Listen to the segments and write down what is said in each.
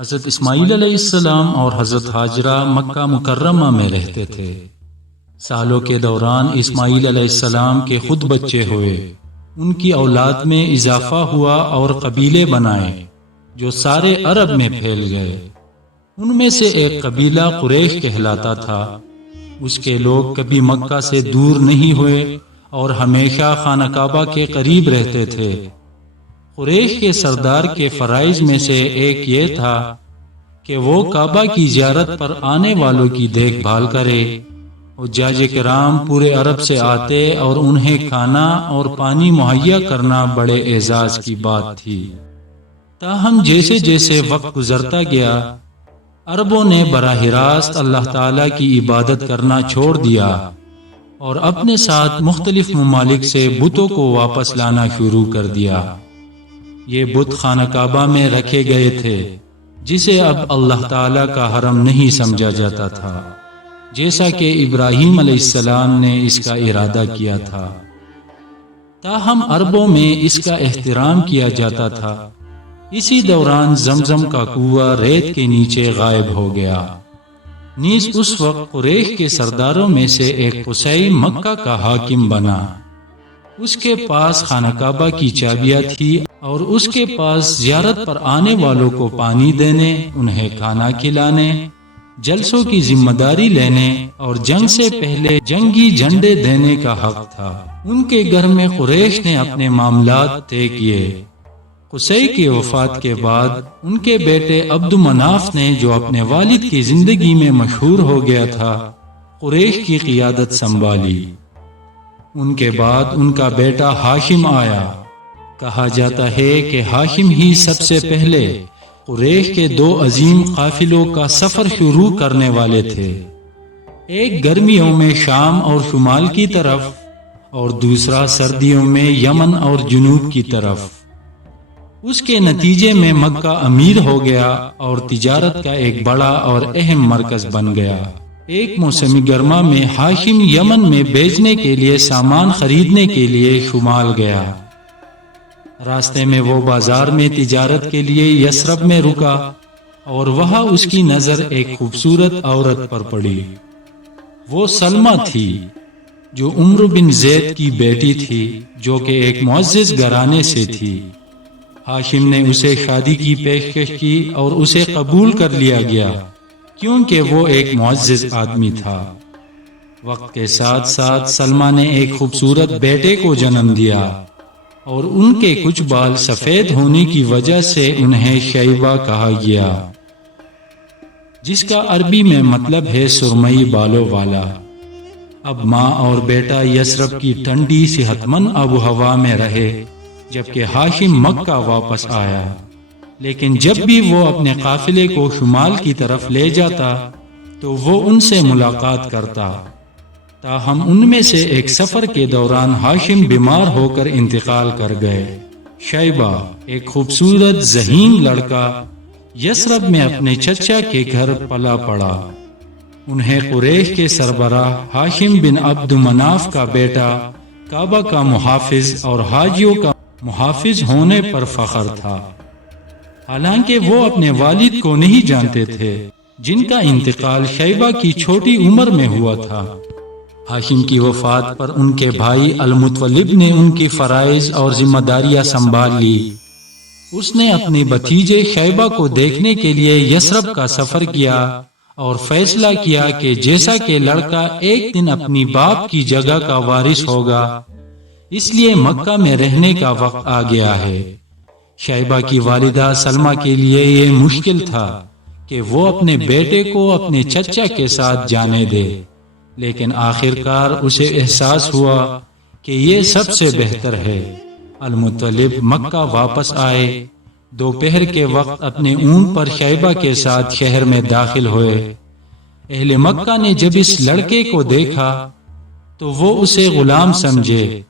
حضرت اسماعیل علیہ السلام اور حضرت ہاجرہ مکہ مکرمہ میں رہتے تھے۔ سالوں کے دوران اسماعیل علیہ السلام کے خود بچے ہوئے، ان کی اولاد میں اضافہ ہوا اور قبیلے بنائے جو سارے عرب میں پھیل گئے۔ ان میں سے ایک قبیلہ قریش کہلاتا تھا۔ اس کے لوگ کبھی مکہ سے دور نہیں ہوئے اور ہمیشہ خانہ کعبہ کے قریب رہتے تھے۔ قریش کے سردار کے فرائض میں سے ایک یہ تھا کہ وہ کعبہ کی زیارت پر آنے والوں کی دیکھ بھال کرے۔ حجاج کرام پورے عرب سے آتے اور انہیں کھانا اور پانی مہیا کرنا بڑے اعزاز کی بات تھی۔ تاہم جیسے جیسے وقت گزرتا گیا، عربوں نے براہ راست اللہ تعالیٰ کی عبادت کرنا چھوڑ دیا اور اپنے ساتھ مختلف ممالک سے بتوں کو واپس لانا شروع کر دیا۔ یہ بت خانہ کعبہ میں رکھے گئے تھے، جسے اب اللہ تعالیٰ کا حرم نہیں سمجھا جاتا تھا، جیسا کہ ابراہیم علیہ السلام نے اس کا ارادہ کیا تھا۔ تاہم عربوں میں اس کا احترام کیا جاتا تھا۔ اسی دوران زمزم کا کنواں ریت کے نیچے غائب ہو گیا۔ نیز اس وقت قریش کے سرداروں میں سے ایک قصی مکہ کا حاکم بنا۔ اس کے پاس خانہ کعبہ کی چابیاں تھی اور اس کے پاس زیارت پر آنے والوں کو پانی دینے، انہیں کھانا کھلانے، جلسوں کی ذمہ داری لینے اور جنگ سے پہلے جنگی جھنڈے دینے کا حق تھا۔ ان کے گھر میں قریش نے اپنے معاملات طے کیے۔ قصی کی وفات کے بعد ان کے بیٹے عبد مناف نے، جو اپنے والد کی زندگی میں مشہور ہو گیا تھا، قریش کی قیادت سنبھالی۔ ان کے بعد ان کا بیٹا ہاشم آیا۔ کہا جاتا ہے کہ ہاشم ہی سب سے پہلے قریش کے دو عظیم قافلوں کا سفر شروع کرنے والے تھے، ایک گرمیوں میں شام اور شمال کی طرف اور دوسرا سردیوں میں یمن اور جنوب کی طرف۔ اس کے نتیجے میں مکہ امیر ہو گیا اور تجارت کا ایک بڑا اور اہم مرکز بن گیا۔ ایک موسم گرما میں ہاشم یمن میں بیچنے کے لیے سامان خریدنے کے لیے شمال گیا۔ راستے میں وہ بازار میں تجارت کے لیے یثرب میں رکا اور وہاں اس کی نظر ایک خوبصورت عورت پر پڑی۔ وہ سلمہ تھی، جو عمرو بن زید کی بیٹی تھی، جو کہ ایک معزز گھرانے سے تھی۔ ہاشم نے اسے شادی کی پیشکش کی اور اسے قبول کر لیا گیا، کیونکہ وہ ایک معزز آدمی تھا۔ وقت کے ساتھ ساتھ سلمہ نے ایک خوبصورت بیٹے کو جنم دیا اور ان کے کچھ بال سفید ہونے کی وجہ سے انہیں شیبہ کہا گیا، جس کا عربی میں مطلب ہے سرمئی بالوں والا۔ اب ماں اور بیٹا یثرب کی ٹھنڈی صحت مند آب و ہوا میں رہے، جبکہ ہاشم مکہ واپس آیا۔ لیکن جب بھی وہ اپنے قافلے کو شمال کی طرف لے جاتا تو وہ ان سے ملاقات کرتا۔ تاہم ان میں سے ایک سفر کے دوران ہاشم بیمار ہو کر انتقال کر گئے۔ شیبہ، ایک خوبصورت ذہین لڑکا، یثرب میں اپنے چچا کے گھر پلا پڑا۔ انہیں قریش کے سربراہ ہاشم بن عبد مناف کا بیٹا، کعبہ کا محافظ اور حاجیوں کا محافظ ہونے پر فخر تھا، حالانکہ وہ اپنے والد کو نہیں جانتے تھے، جن کا انتقال شیبہ کی چھوٹی عمر میں ہوا تھا۔ ہاشم کی وفات پر ان کے بھائی المطلب نے ان کی فرائض اور ذمہ داریاں سنبھال لی۔ اس نے اپنے بھتیجے شیبہ کو دیکھنے کے لیے یثرب کا سفر کیا اور فیصلہ کیا کہ جیسا کہ لڑکا ایک دن اپنی باپ کی جگہ کا وارث ہوگا، اس لیے مکہ میں رہنے کا وقت آ گیا ہے۔ شیبہ کی والدہ سلمہ کے لیے یہ مشکل تھا کہ وہ اپنے بیٹے کو اپنے چچا کے ساتھ جانے دے، لیکن آخرکار اسے احساس ہوا کہ یہ سب سے بہتر ہے۔ المطلب مکہ واپس آئے۔ دوپہر کے وقت اپنے اونٹ پر شیبہ کے ساتھ شہر میں داخل ہوئے۔ اہل مکہ نے جب اس لڑکے کو دیکھا تو وہ اسے غلام سمجھے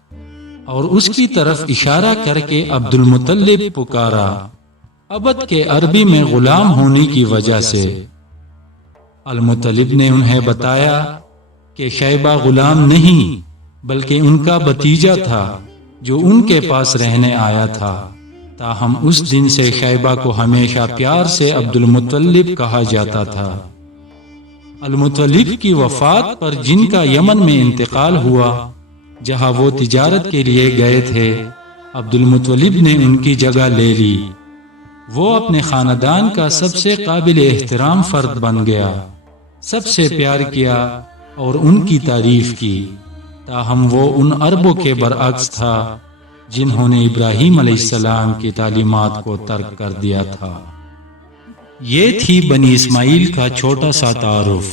اور اس کی طرف اشارہ کر کے عبد المطلب پکارا، عبد کے عربی میں غلام ہونے کی وجہ سے۔ المطلب نے انہیں بتایا کہ شیبہ غلام نہیں بلکہ ان کا بھتیجا تھا جو ان کے پاس رہنے آیا تھا، تاہم اس دن سے شیبہ کو ہمیشہ پیار سے عبد المطلب کہا جاتا تھا۔ المطلب کی وفات پر جن کا یمن میں انتقال ہوا، جہاں وہ تجارت کے لیے گئے تھے، عبد المطلب نے ان کی جگہ لے لی۔ وہ اپنے خاندان کا سب سے قابل احترام فرد بن گیا، سب سے پیار کیا اور ان کی تعریف کی، تاہم وہ ان عربوں کے برعکس تھا جنہوں نے ابراہیم علیہ السلام کی تعلیمات کو ترک کر دیا تھا۔ یہ تھی بنی اسماعیل کا چھوٹا سا تعارف۔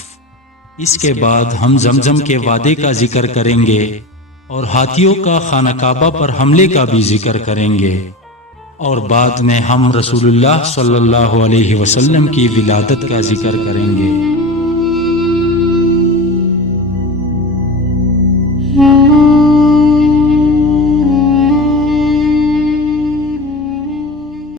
اس کے بعد ہم زمزم کے وعدے کا ذکر کریں گے اور ہاتھیوں کا خانہ کعبہ پر حملے کا بھی ذکر کریں گے، اور بعد میں ہم رسول اللہ صلی اللہ علیہ وسلم کی ولادت کا ذکر کریں گے۔